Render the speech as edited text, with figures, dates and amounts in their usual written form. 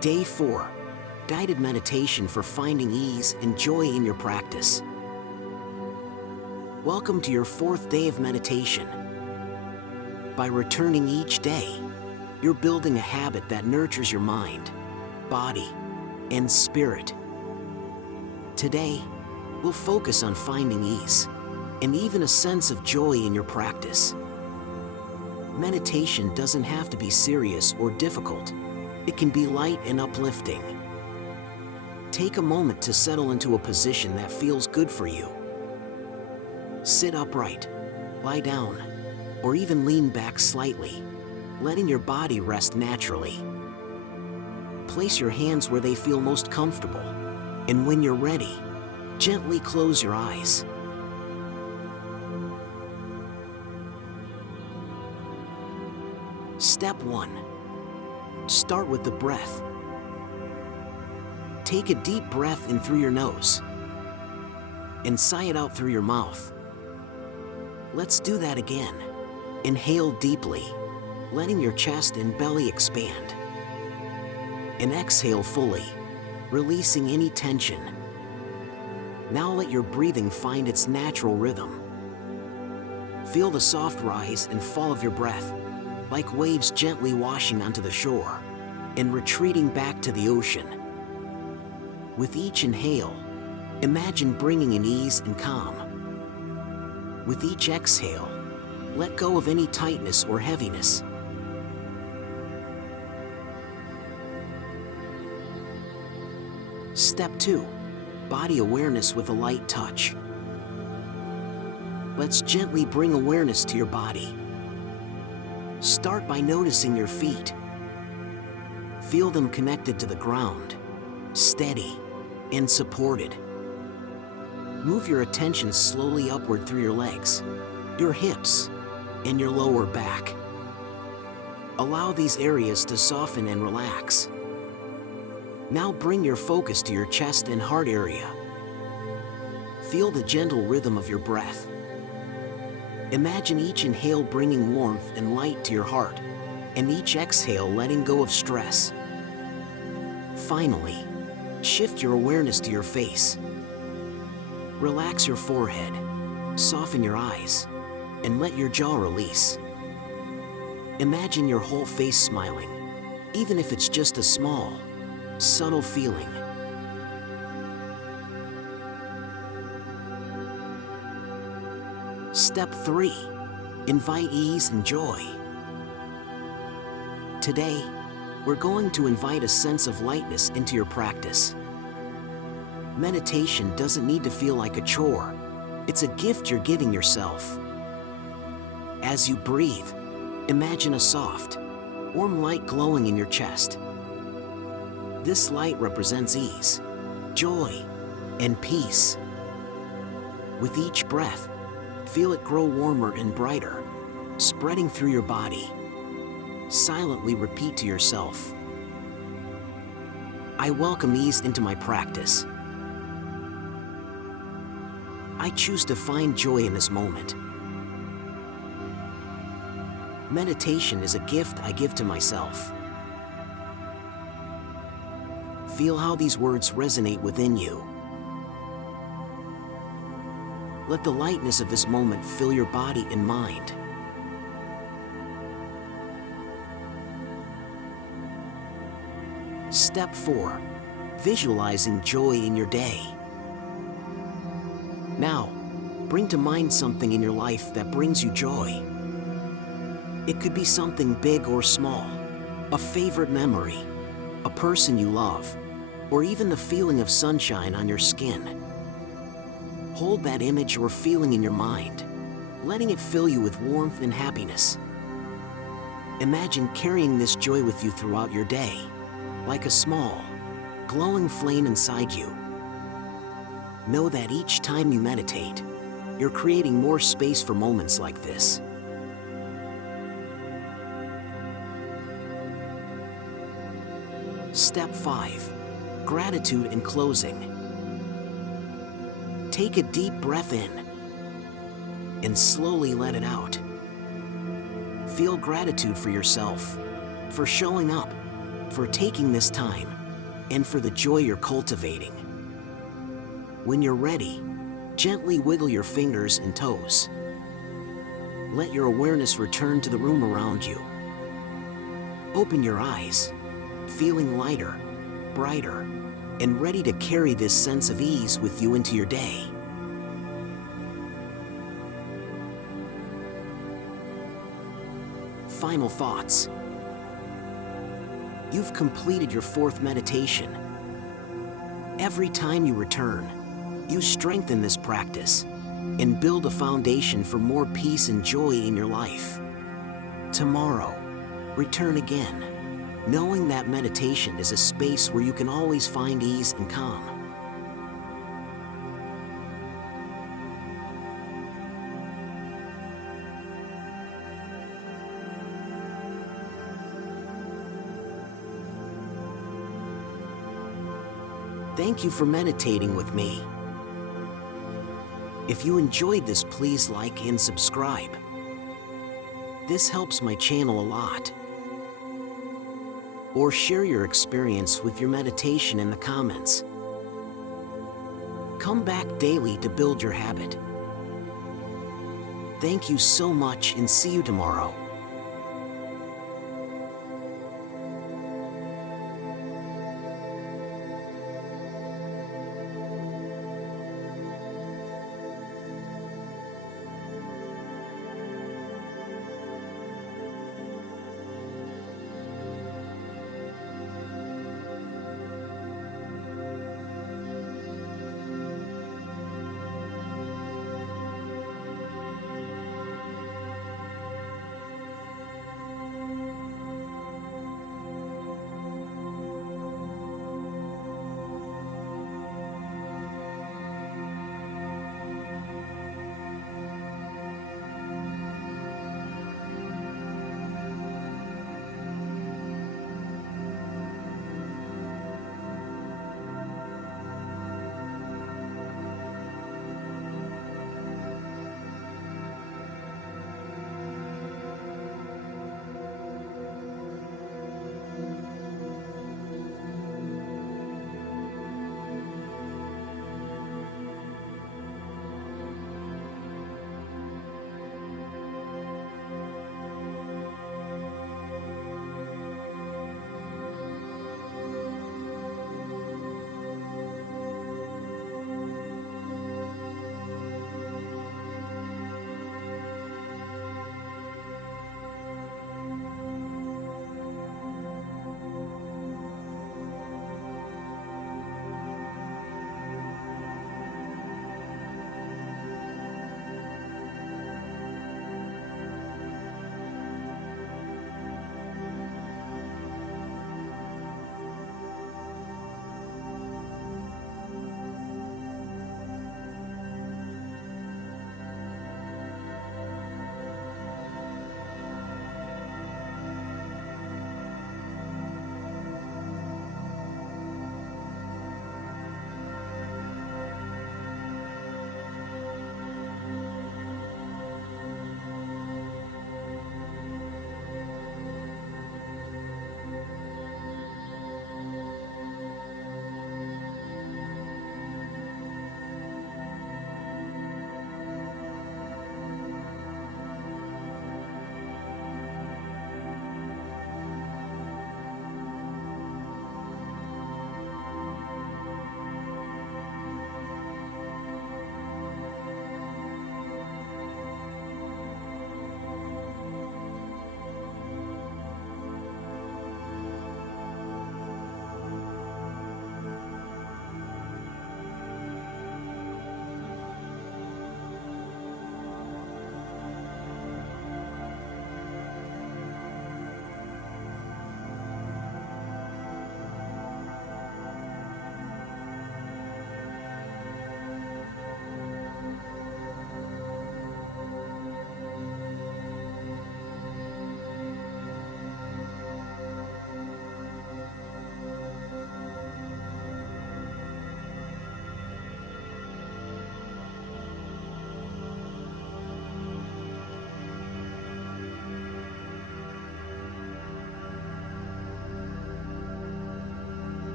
Day 4. Guided meditation for finding ease and joy in your practice. Welcome to your 4th day of meditation. By returning each day, you're building a habit that nurtures your mind, body, and spirit. Today, we'll focus on finding ease and even a sense of joy in your practice. Meditation doesn't have to be serious or difficult. It can be light and uplifting. Take a moment to settle into a position that feels good for you. Sit upright, lie down, or even lean back slightly, letting your body rest naturally. Place your hands where they feel most comfortable, and when you're ready, gently close your eyes. Step 1. Start with the breath. Take a deep breath in through your nose and sigh it out through your mouth. Let's do that again. Inhale deeply, letting your chest and belly expand. And exhale fully, releasing any tension. Now let your breathing find its natural rhythm. Feel the soft rise and fall of your breath, like waves gently washing onto the shore and retreating back to the ocean. With each inhale, imagine bringing in ease and calm. With each exhale, let go of any tightness or heaviness. Step 2. Body awareness with a light touch. Let's gently bring awareness to your body. Start by noticing your feet. Feel them connected to the ground, steady and supported. Move your attention slowly upward through your legs, your hips, and your lower back. Allow these areas to soften and relax. Now bring your focus to your chest and heart area. Feel the gentle rhythm of your breath. Imagine each inhale bringing warmth and light to your heart, and each exhale letting go of stress. Finally, shift your awareness to your face. Relax your forehead, soften your eyes, and let your jaw release. Imagine your whole face smiling, even if it's just a small, subtle feeling. Step 3. Invite ease and joy. Today, we're going to invite a sense of lightness into your practice. Meditation doesn't need to feel like a chore. It's a gift you're giving yourself. As you breathe, imagine a soft, warm light glowing in your chest. This light represents ease, joy, and peace. With each breath, feel it grow warmer and brighter, spreading through your body. Silently repeat to yourself, I welcome ease into my practice. I choose to find joy in this moment. Meditation is a gift I give to myself. Feel how these words resonate within you. Let the lightness of this moment fill your body and mind. Step 4. Visualizing joy in your day. Now, bring to mind something in your life that brings you joy. It could be something big or small, a favorite memory, a person you love, or even the feeling of sunshine on your skin. Hold that image or feeling in your mind, letting it fill you with warmth and happiness. Imagine carrying this joy with you throughout your day, like a small, glowing flame inside you. Know that each time you meditate, you're creating more space for moments like this. Step 5. Gratitude in closing. Take a deep breath in and slowly let it out. Feel gratitude for yourself, for showing up, for taking this time, and for the joy you're cultivating. When you're ready, gently wiggle your fingers and toes. Let your awareness return to the room around you. Open your eyes, feeling lighter, brighter, and ready to carry this sense of ease with you into your day. Final thoughts. You've completed your 4th meditation. Every time you return, you strengthen this practice and build a foundation for more peace and joy in your life. Tomorrow, return again, knowing that meditation is a space where you can always find ease and calm. Thank you for meditating with me. If you enjoyed this, please like and subscribe. This helps my channel a lot. Or share your experience with your meditation in the comments. Come back daily to build your habit. Thank you so much and see you tomorrow.